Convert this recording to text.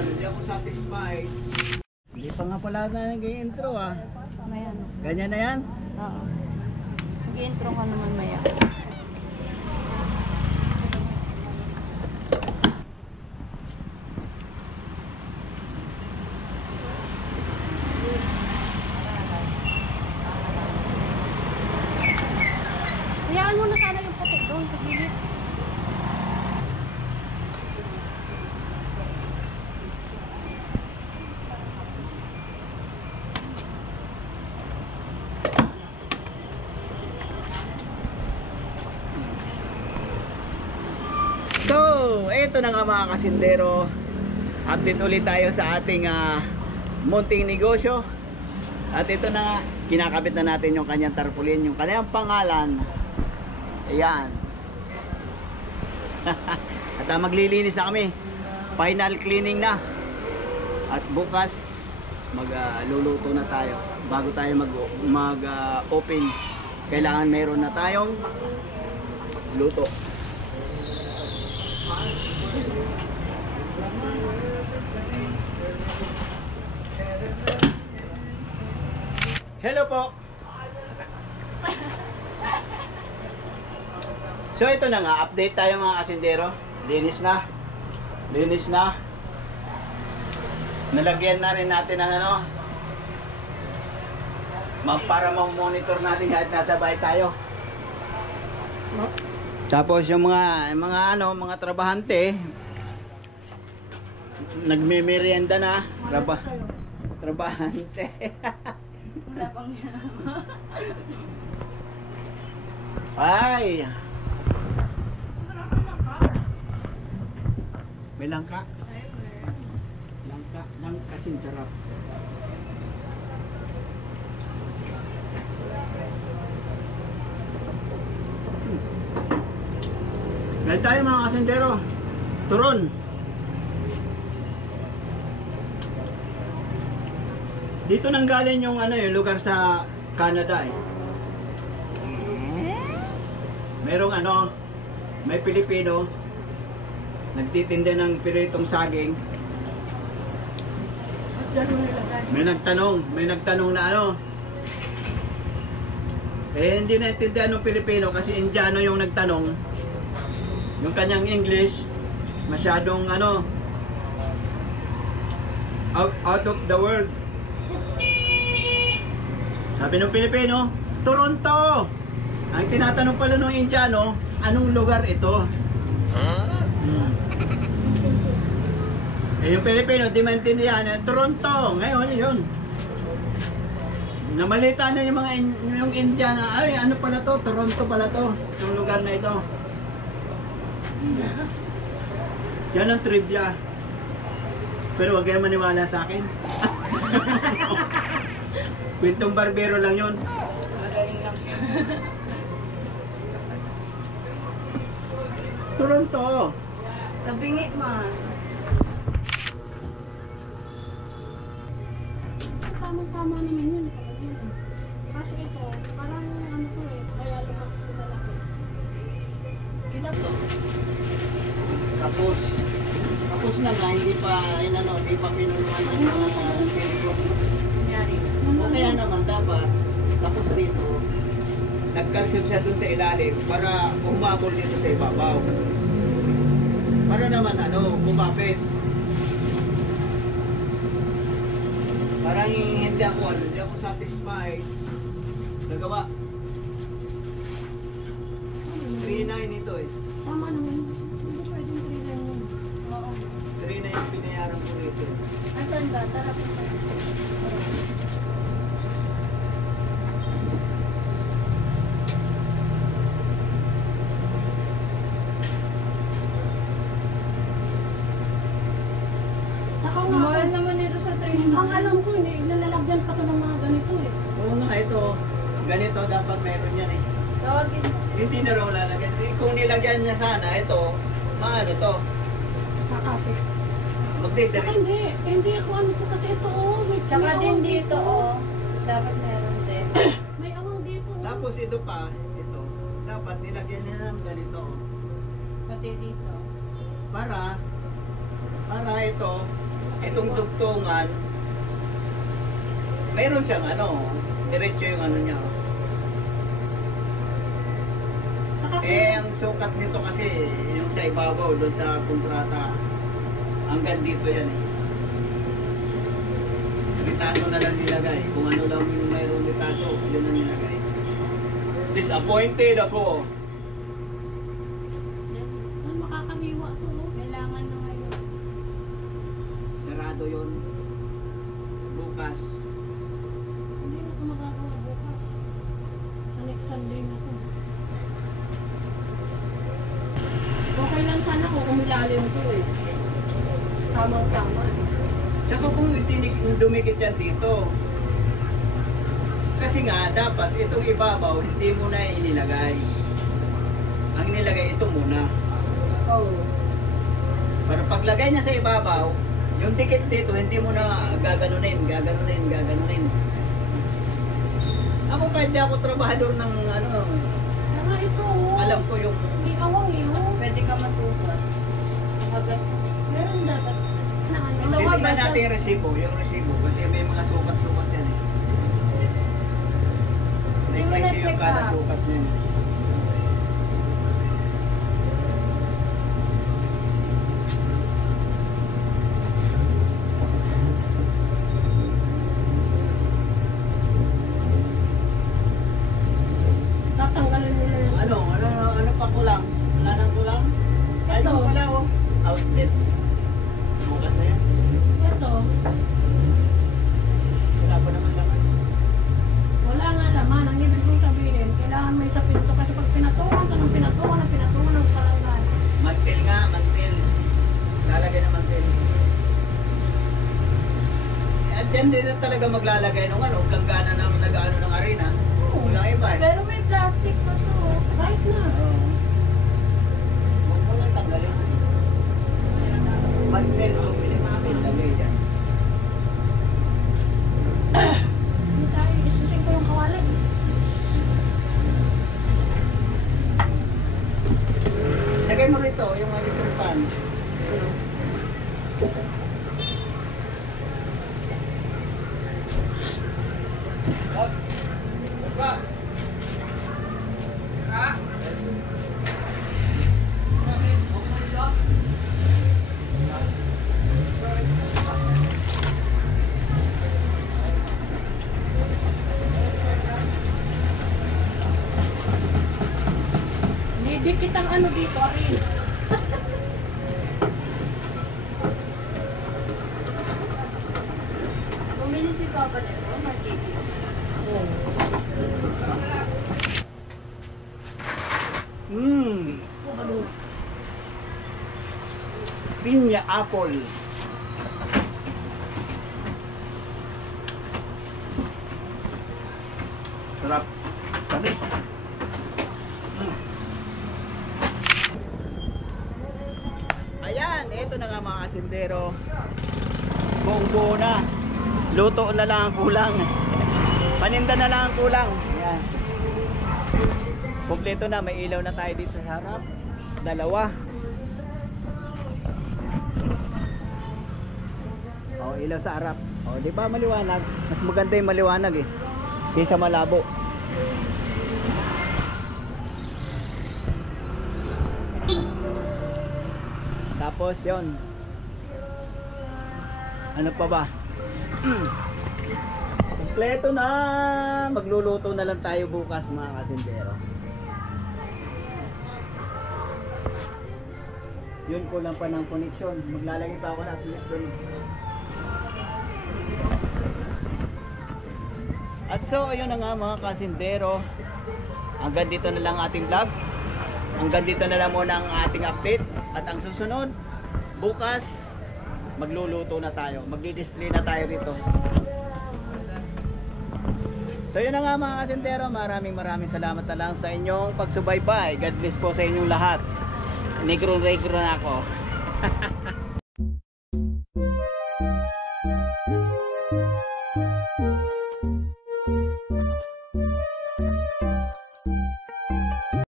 hindi ako satisfied. Hindi pa nga pala na nag-intro ah. Ayan. Ganyan na yan? Oo. Mag-intro ka naman maya. Hayaan mo na sana yung puti doon sa gilid. So, eto na nga mga kasindero. Update ulit tayo sa ating munting negosyo. At ito na nga, kinakabit na natin yung kanyang tarpaulin, yung kanyang pangalan. Ayan. At maglilinis na kami. Final cleaning na. At bukas magluluto na tayo. Bago tayo mag-open, kailangan meron na tayong luto. Hello po. So ito na nga, update tayo mga kasindero. Linis na. Linis na. Nalagyan na rin natin ng para ma-monitor natin kahit nasa bahay tayo. Tapos yung mga trabahante nagme-merienda na. Trabahante. Wala pang Ay. May langka. Langka sin sarap. Dahil tayo mga kasindero, turon. Dito nang galing yung yung lugar sa Canada eh. Merong may Pilipino nagtitinda ng piritong saging. May nagtanong na hindi naintindihan ng Pilipino kasi Indiano yung nagtanong. Yung kanyang English masyadong out of the world. Sabi ng Pilipino, Toronto. Ang tinatanong pala ng Indiano, anong lugar ito? Yung Pilipino, di maintindihan, Toronto. Ngayon, yun. Namalita na yung Indiana, ay ano pala to? Toronto pala to. Yung lugar na ito. Yan ang trivia. Pero huwag kayo maniwala sa akin. Kwentong barbero lang yun. Magaling lang. Toronto. Tabingi man. Tama-tama naman yun. Kasi ito, parang kaya lumak ko na lang. Tapos na nga, hindi pa pinuluan ng mga pelikula. Nangyari. O kaya naman dapat, tapos dito, nagkalsyon siya dun sa ilalim para humabol dito sa ibabaw. Para naman kumapit. Parang hindi ako satisfied. Nagawa. 3.9 ito eh. Tama naman. Hindi pwedeng 3 lang yun. Oo. 3 na yung pinayaran ko rito. Asan ba? Tara po tayo. Mahal naman ito sa 3. Ang alam ko, hindi nalalagyan pa ito ng mga ganito eh. Oo nga, ito. Ganito dapat meron yan eh. Tawagin. Hindi na raw lalagyan. Kung nilagyan niya sana, ito, maano to? Kakapit. Magdidiretso. Hindi ako to kasi ito Tsaka din dito dapat meron din. May awang dito. Tapos ito pa, ito. Dapat nilagyan niya ng ganito. Pati dito. Para ito, Itong dugtungan, meron siyang diretso yung niya. Ang sukat nito kasi, yung sa ibabaw, doon sa kontrata, hanggang dito yan eh. Litaso na lang nilagay. Kung ano lang yung mayroong litaso, yun ang nilagay. Disappointed ako. Makakamiwa to, no? Kailangan na ngayon. Sarado yun. Bukas. Hindi na ito magagawa bukas. Sa next Sunday na to. Okay lang sana kung umilalim to eh. Tamang-tama eh. Tsaka kung dumikit yan dito. Kasi nga, dapat itong ibabaw, hindi mo na inilagay. Ang inilagay ito muna. Oo. Para paglagay niya sa ibabaw, yung dikit dito, hindi mo na gaganunin. Ako kahit di ako trabahador ng Saka ito oh. alam ko yung... Hindi awang yun. Pwede ka masukat. Agad. Meron dapat. Ito nga Titignan natin yung resibo, kasi may mga sukat-sukat yan eh. May Hindi mo presyo na-check yung kada up. sukat niya. Tatanggalin nila yun. Ano pa kulang? Wala nang kulang? Ay, Ito. yung pala oh. Outlet. Bukas na yan. Ito. Wala pa naman laman. Wala nga laman. Ang ibig kong sabihin, kailangan may sa pinto. Kasi pag pinatukan ka ng pinatukan ng palanggan. Mantel nga, mantel. Lalagay na mantel. At yan din na talaga maglalagay nung planggana ng nag-ano ng arena. Walang iba eh. Pero may plastic pa to. Right na. Oo. Huwag mo lang tanggalin. Mantel, mantel, lagay dyan. Hindi tayo. Isusin ko yung kawalan. Lagay mo rito, yung electric fan. Dikit ang ano dito, Arin. Bumili si Papa nito, martini. Pinya apple. Sarap. Tamis. Ayan, ito na nga mga kasindero. Buong buo na. Luto na lang ang kulang. Paninda na lang ang kulang. Ayan. Kompleto na, may ilaw na tayo dito sa harap. Dalawa. Oh, ilaw sa harap. Oh, di ba maliwanag? Mas maganda yung maliwanag eh. Kaysa malabo. Tapos yon. Ano pa ba? Kompleto na. Magluluto na lang tayo bukas mga kasindero. Yun ko lang pa ng connection. Maglalagay pa ako na doon. At so ayun na nga mga kasindero. Hanggang dito na lang ating vlog. Hanggang dito na lang muna ang ating update. At ang susunod, bukas magluluto na tayo. Magdi-display na tayo rito. So yun na nga mga kasindero. Maraming salamat na lang sa inyong pagsubaybay. God bless po sa inyong lahat. Negro na ako.